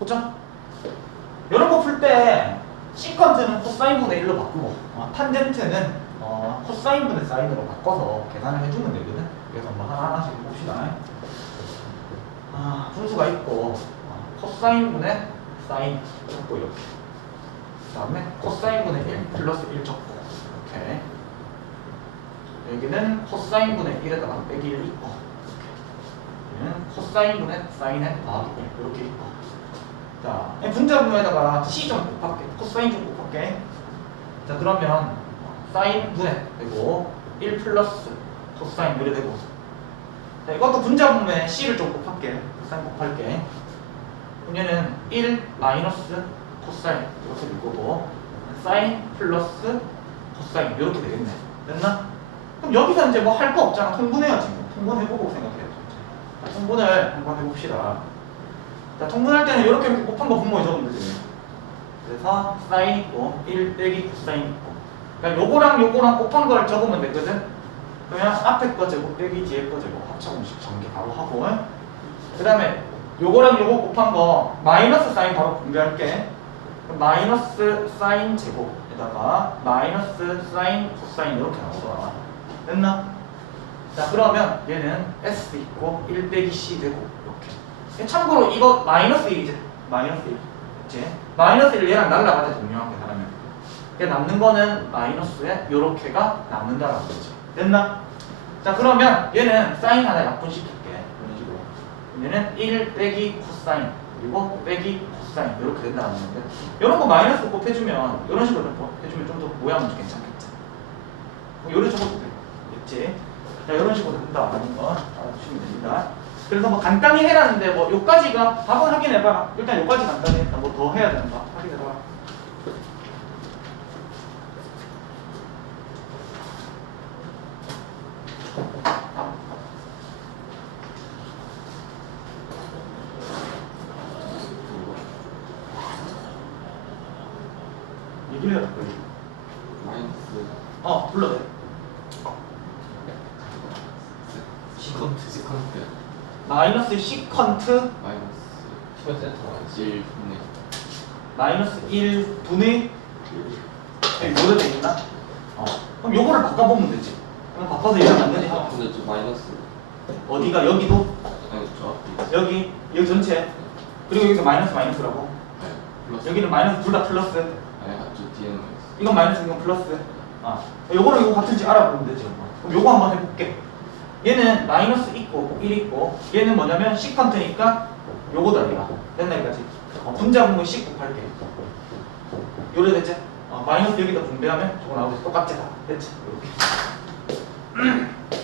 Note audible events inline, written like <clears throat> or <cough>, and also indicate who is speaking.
Speaker 1: 그죠? 이런 거 풀 때 시컨트는 코사인분의 1로 바꾸고 어, 탄젠트는 어, 코사인분의 사인으로 바꿔서 계산을 해주면 되거든. 그래서 뭐 하나 하나씩 봅시다. 아, 분수가 있고 어, 코사인분의 사인 적고 이렇게. 그 다음에 코사인분의 1 플러스 1 적고 이렇게. 여기는 코사인분의 1에다가 빼기 1 있고 여기는 코사인분의 사인의 더하기 1 이렇게 있고 자, 분자분에다가 c 좀 곱할게. 코사인 좀 곱할게. 자, 그러면 사인 분해 되고 1 플러스 코사인 이래 되고. 자, 이것도 분자분에 c를 좀 곱할게. 코사인 곱할게. 얘는 1 마이너스 코사인 될 거고 사인 플러스 코사인 이렇게 되겠네. 됐나? 그럼 여기서 이제 뭐 할 거 없잖아. 통분해야지. 뭐. 통분해보고 생각해야지. 자, 통분을 한번 해봅시다. 자, 통분할 때는 이렇게 이렇게 곱한 거 분모에 적으면 되지. 그래서 사인 있고 1 빼기 코사인 있고. 그러니까 요거랑 요거랑 곱한 걸 적으면 되거든. 그러면 앞에 거 제곱 빼기 뒤에 거 제곱 합차 공식 전개 바로 하고. 그 다음에 요거랑 요거 곱한 거 마이너스 사인 바로. 그럼 마이너스 사인 제곱에다가 마이너스 사인 코사인 이렇게 나오더라. 됐나? 자 그러면 얘는 S 있고 1 빼기 C 되고 이렇게. 참고로 이거 마이너스 1이지 마이너스 1 그치? 마이너스 1 얘랑 날라가자 동료하게 하면 얘 남는 거는 마이너스에 요렇게가 남는다라는 거지 됐나? 자 그러면 얘는 사인 하나 약분시킬게. 이런 식으로 얘는 1 빼기 코사인 그리고 빼기 코사인 이렇게 된다는 건데 이런 거 마이너스 꼭 해주면 이런 식으로 꼭 해주면 좀 더 모양은 좀 괜찮겠지? 뭐 이런 식으로 됐지? 자 이런 식으로 된다라는 거 알아주시면 됩니다 그래서 뭐 간단히 해놨는데 뭐 요까지가 답은 확인해봐. 일단 요까지 간단히 했다. 뭐 더 해야 되는 거 확인해봐. 얘기를 해야 돼.
Speaker 2: 마이너스
Speaker 1: 어 불러도 돼.
Speaker 2: 시컨트 시컨트
Speaker 1: 마이너스 시컨트
Speaker 2: 마이너스
Speaker 3: 센터가
Speaker 2: 1분의
Speaker 1: 마이너스 1분의 여기 뭐로 돼 있나? 어. 그럼 요거를 바꿔보면 되지. 그럼 바꿔서 안 되지.
Speaker 2: 아 근데 저 마이너스.
Speaker 1: 어디가? 여기도?
Speaker 2: 아니 저 앞에
Speaker 1: 여기 여기 전체. 그리고 여기서 마이너스 마이너스라고.
Speaker 2: 네 플러스.
Speaker 1: 여기는 마이너스 둘 다 플러스.
Speaker 2: 아니 아, 저 뒤에는 마이너스.
Speaker 1: 이건 마이너스 이건 플러스. 아 요거랑 요거 같은지 알아보면 되지. 그럼 요거 한번 해볼게 얘는 마이너스 있고 1 있고 얘는 뭐냐면 시컨트니까 요거다 얘가 됐나 여기까지. 어, 분자 분모 씩 곱할게. 요래 됐지? 어, 마이너스 여기다 분배하면 저거 나오겠지 똑같지 다. 됐지? 이렇게 <clears throat>